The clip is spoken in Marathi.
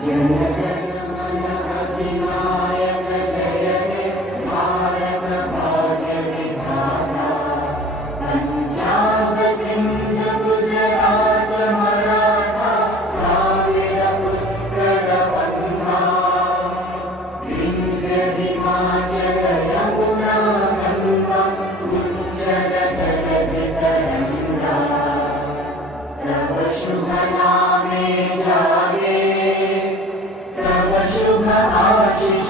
जनगण मन अधिनायक जय हे भारत भाग्य विधाता। पंजाब सिंध गुजरात मराठा द्राविड उत्कल वंगा। विंध्य हिमाचल यमुना गंगा उच्चल जलधि तरंगा। तव शुभ नामे जागे, तव शुभ आशीष